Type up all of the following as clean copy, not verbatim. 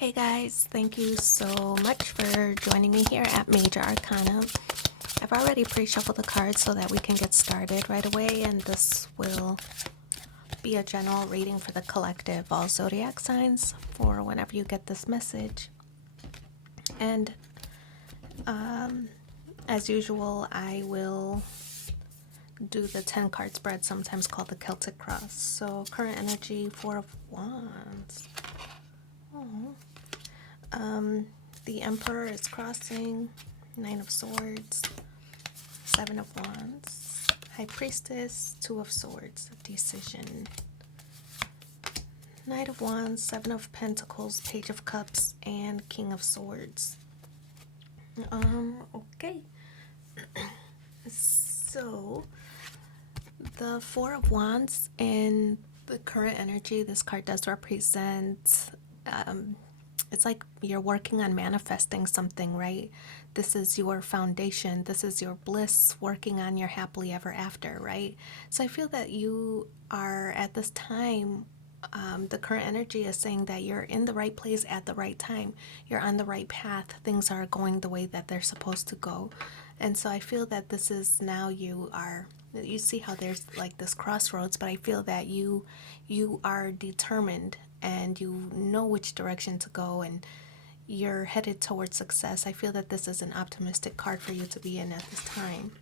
Hey guys, thank you so much for joining me here at Major Arcana. I've already pre-shuffled the cards so that we can get started right away, and this will be a general reading for the collective, all zodiac signs, for whenever you get this message. And as usual, I will do the 10 card spread, sometimes called the Celtic Cross. So current energy, Four of Wands. The Emperor is crossing, Nine of Swords, Seven of Wands, High Priestess, Two of Swords, Decision, Knight of Wands, Seven of Pentacles, Page of Cups, and King of Swords. Okay. So, the Four of Wands in the current energy, this card does represent it's like you're working on manifesting something, right? This is your foundation. This is your bliss, working on your happily ever after, right? So I feel that you are at this time, the current energy is saying that you're in the right place at the right time. You're on the right path. Things are going the way that they're supposed to go. And so I feel that this is now you see how there's like this crossroads, but I feel that you are determined and you know which direction to go and you're headed towards success. I feel that this is an optimistic card for you to be in at this time.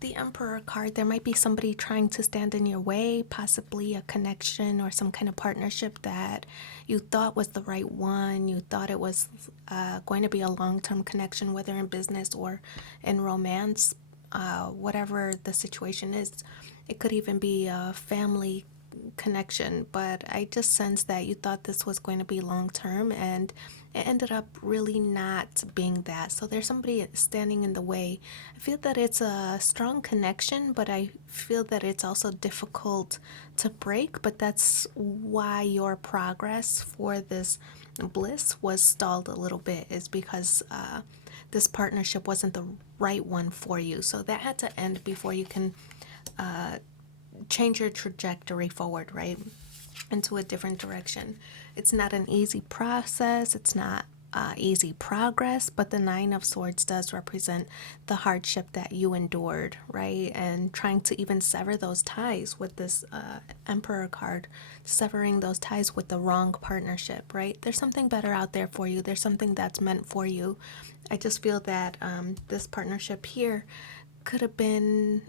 The Emperor card, there might be somebody trying to stand in your way, possibly a connection or some kind of partnership that you thought was the right one. You thought it was going to be a long-term connection, whether in business or in romance, whatever the situation is. It could even be a family connection, but I just sense that you thought this was going to be long term and it ended up really not being that. So there's somebody standing in the way. I feel that it's a strong connection, but I feel that it's also difficult to break, but that's why your progress for this bliss was stalled a little bit, is because this partnership wasn't the right one for you. So that had to end before you can change your trajectory forward, right, into a different direction. It's not an easy process. It's not easy progress, but the Nine of Swords does represent the hardship that you endured, right? And trying to even sever those ties with this Emperor card, severing those ties with the wrong partnership, right? There's something better out there for you. There's something that's meant for you. I just feel that this partnership here could have been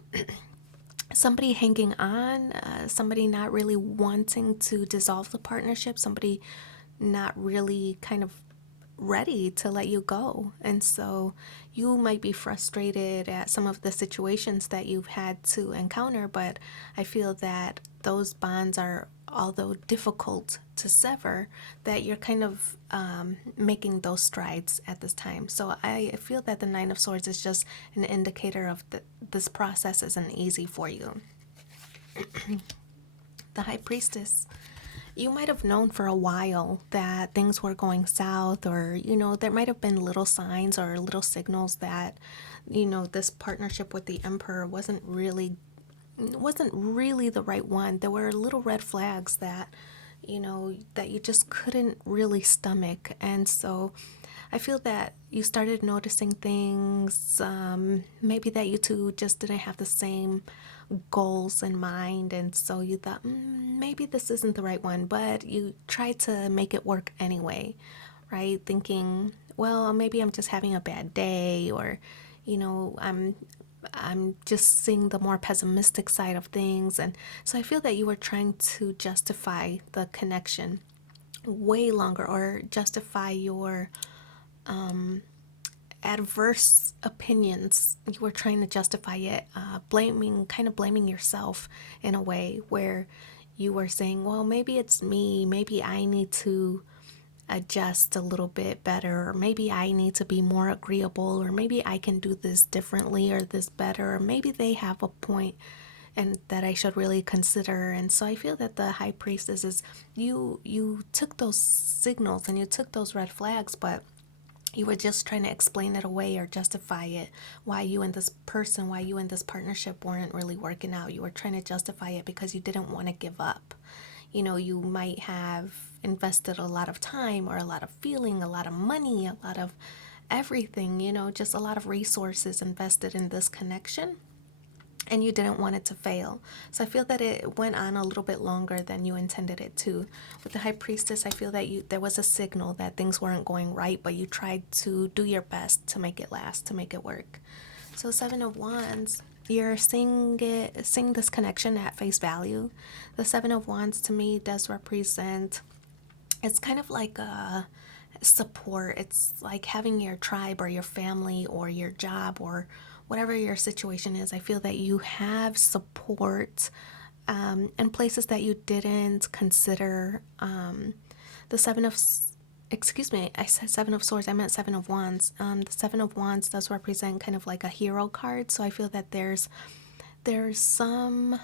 somebody hanging on, somebody not really wanting to dissolve the partnership, somebody not really kind of ready to let you go. And so you might be frustrated at some of the situations that you've had to encounter, but I feel that those bonds are, although difficult to sever, that you're kind of making those strides at this time. So I feel that the Nine of Swords is just an indicator of this process isn't easy for you. The High Priestess, you might have known for a while that things were going south, or there might have been little signs or little signals that this partnership with the Emperor wasn't really the right one. There were little red flags that that you just couldn't really stomach. And so I feel that you started noticing things, maybe that you two just didn't have the same goals in mind, and so you thought, maybe this isn't the right one, but you tried to make it work anyway, right? Thinking, well, maybe I'm just having a bad day, or I'm just seeing the more pessimistic side of things. And so I feel that you were trying to justify the connection way longer, or justify your adverse opinions. You were trying to justify it, blaming yourself in a way where you were saying, well, maybe it's me, maybe I need to adjust a little bit better, or maybe I need to be more agreeable, or maybe I can do this differently or this better, or maybe they have a point and that I should really consider. And so I feel that the High Priestess is you took those signals and you took those red flags, but you were just trying to explain it away or justify it, why you and this partnership weren't really working out. You were trying to justify it because you didn't want to give up. You might have invested a lot of time or a lot of feeling, a lot of money, a lot of everything, just a lot of resources invested in this connection, and you didn't want it to fail. So I feel that it went on a little bit longer than you intended it to. With the High Priestess, I feel that there was a signal that things weren't going right, but you tried to do your best to make it last, to make it work. So Seven of Wands, you're seeing this connection at face value. The Seven of Wands to me does represent, it's kind of like a support. It's like having your tribe or your family or your job or whatever your situation is. I feel that you have support in places that you didn't consider. The I said Seven of Swords, I meant Seven of Wands. The Seven of Wands does represent kind of like a hero card, so I feel that there's some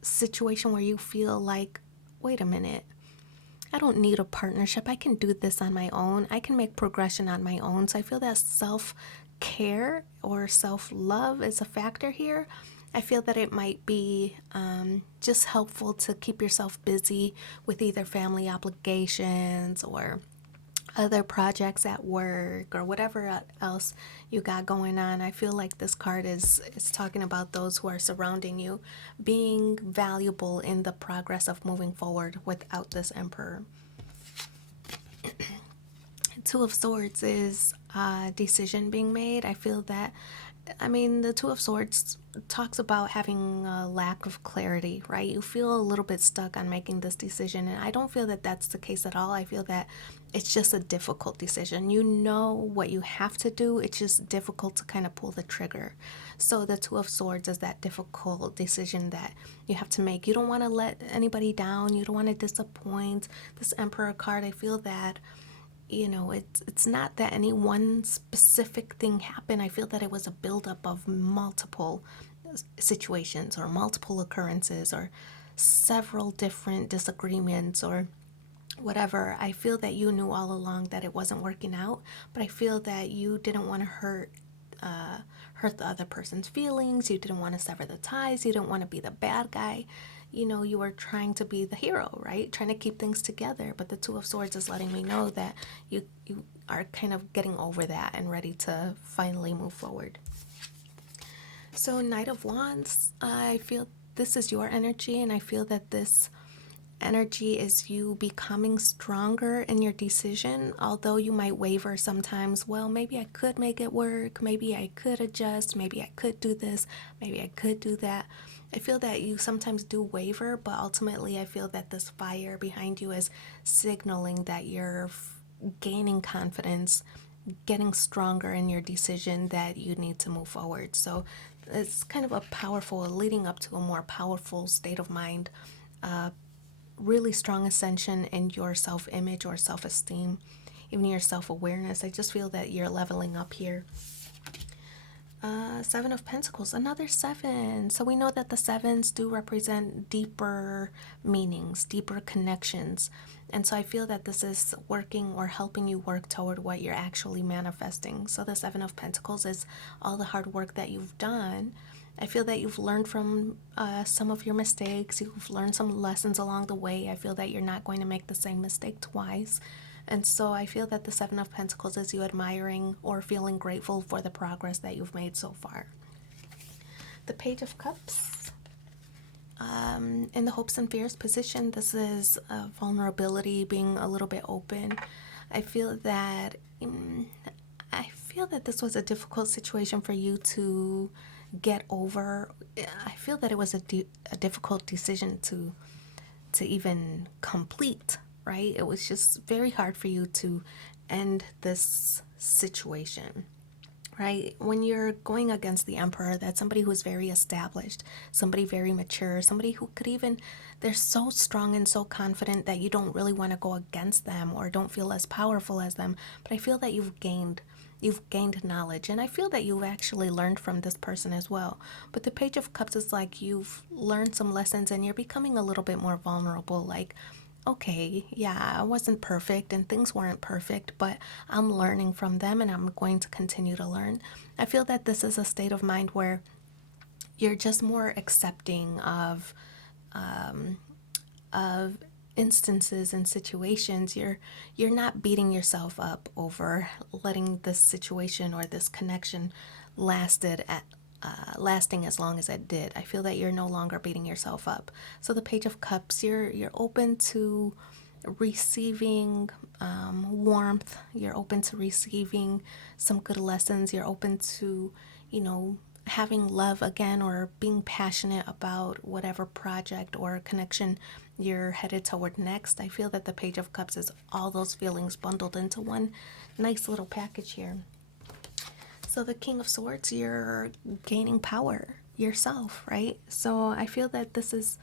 situation where you feel like, wait a minute, I don't need a partnership. I can do this on my own. I can make progression on my own. So I feel that self-care or self-love is a factor here. I feel that it might be just helpful to keep yourself busy with either family obligations or other projects at work or whatever else you got going on. I feel like this card is talking about those who are surrounding you being valuable in the progress of moving forward without this Emperor. Two of Swords is a decision being made. I feel that, the Two of Swords talks about having a lack of clarity, right? You feel a little bit stuck on making this decision, and I don't feel that that's the case at all. I feel that it's just a difficult decision. You know what you have to do, it's just difficult to kind of pull the trigger. So the Two of Swords is that difficult decision that you have to make. You don't want to let anybody down, you don't want to disappoint. This Emperor card, I feel that it's not that any one specific thing happened. I feel that it was a buildup of multiple situations or multiple occurrences or several different disagreements or whatever. I feel that you knew all along that it wasn't working out, but I feel that you didn't want to hurt the other person's feelings. You didn't want to sever the ties. You didn't want to be the bad guy. You were trying to be the hero, right? Trying to keep things together. But the Two of Swords is letting me know that you are kind of getting over that and ready to finally move forward. So Knight of Wands, I feel this is your energy, and I feel that this energy is you becoming stronger in your decision. Although you might waver sometimes, well, maybe I could make it work, maybe I could adjust, maybe I could do this, maybe I could do that. I feel that you sometimes do waver, but ultimately I feel that this fire behind you is signaling that you're gaining confidence, getting stronger in your decision, that you need to move forward. So it's kind of leading up to a more powerful state of mind, really strong ascension in your self-image or self-esteem, even your self-awareness. I just feel that you're leveling up here. Seven of Pentacles, another seven. So we know that the sevens do represent deeper meanings, deeper connections. And so I feel that this is working or helping you work toward what you're actually manifesting. So the Seven of Pentacles is all the hard work that you've done. I feel that you've learned from some of your mistakes. You've learned some lessons along the way. I feel that you're not going to make the same mistake twice. And so I feel that the Seven of Pentacles is you admiring or feeling grateful for the progress that you've made so far. The Page of Cups. In the hopes and fears position, this is vulnerability, being a little bit open. I feel that this was a difficult situation for you to get over. I feel that it was a difficult decision to even complete, right? It was just very hard for you to end this situation, right? When you're going against the Emperor, that's somebody who's very established, somebody very mature, somebody who they're so strong and so confident that you don't really want to go against them or don't feel as powerful as them. But I feel that you've gained knowledge, and I feel that you've actually learned from this person as well. But the Page of Cups is like you've learned some lessons and you're becoming a little bit more vulnerable, like, okay, yeah, I wasn't perfect and things weren't perfect, but I'm learning from them and I'm going to continue to learn. I feel that this is a state of mind where you're just more accepting of instances and situations, you're not beating yourself up over letting this situation or this connection lasting as long as it did. I feel that you're no longer beating yourself up. So the Page of Cups, you're open to receiving warmth. You're open to receiving some good lessons. You're open to, having love again, or being passionate about whatever project or connection you're headed toward next. I feel that the Page of Cups is all those feelings bundled into one nice little package here. So the King of Swords, you're gaining power yourself, right? So I feel that this is,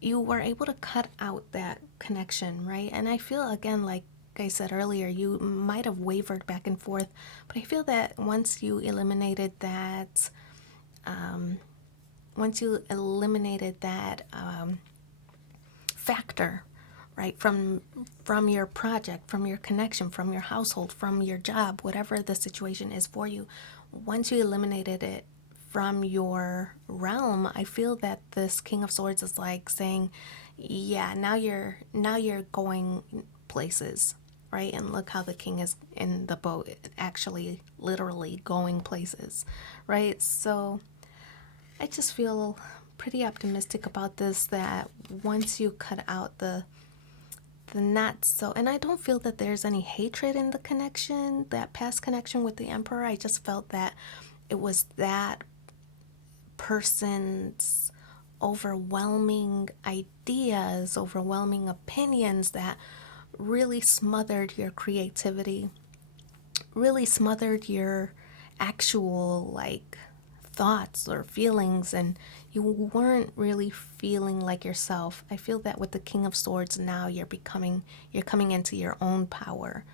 you were able to cut out that connection, right? And I feel, again, like I said earlier, you might have wavered back and forth, but I feel that once you eliminated that, factor, right, from your project, from your connection, from your household, from your job, whatever the situation is for you, once you eliminated it from your realm, I feel that this King of Swords is like saying, yeah, now you're going places, right? And look how the king is in the boat, actually literally going places, right? So I just feel pretty optimistic about this, that once you cut out the not so, and I don't feel that there's any hatred in the connection, that past connection with the Emperor. I just felt that it was that person's overwhelming ideas, overwhelming opinions that really smothered your creativity, really smothered your actual thoughts or feelings, and you weren't really feeling like yourself. I feel that with the King of Swords now, you're coming into your own power,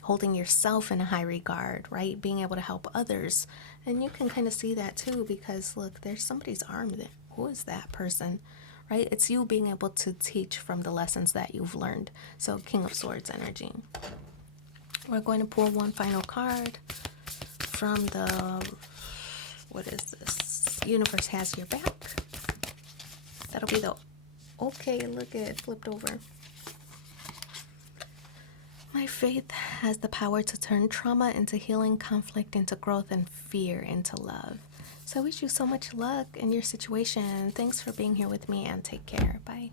holding yourself in a high regard, right? Being able to help others. And you can kind of see that too, because look, there's somebody's arm there. Who is that person? Right? It's you being able to teach from the lessons that you've learned. So King of Swords energy. We're going to pull one final card from the, what is this? Universe has your back. That'll be the, okay, look at it, flipped over. My faith has the power to turn trauma into healing, conflict into growth, and fear into love. So I wish you so much luck in your situation. Thanks for being here with me, and take care. Bye.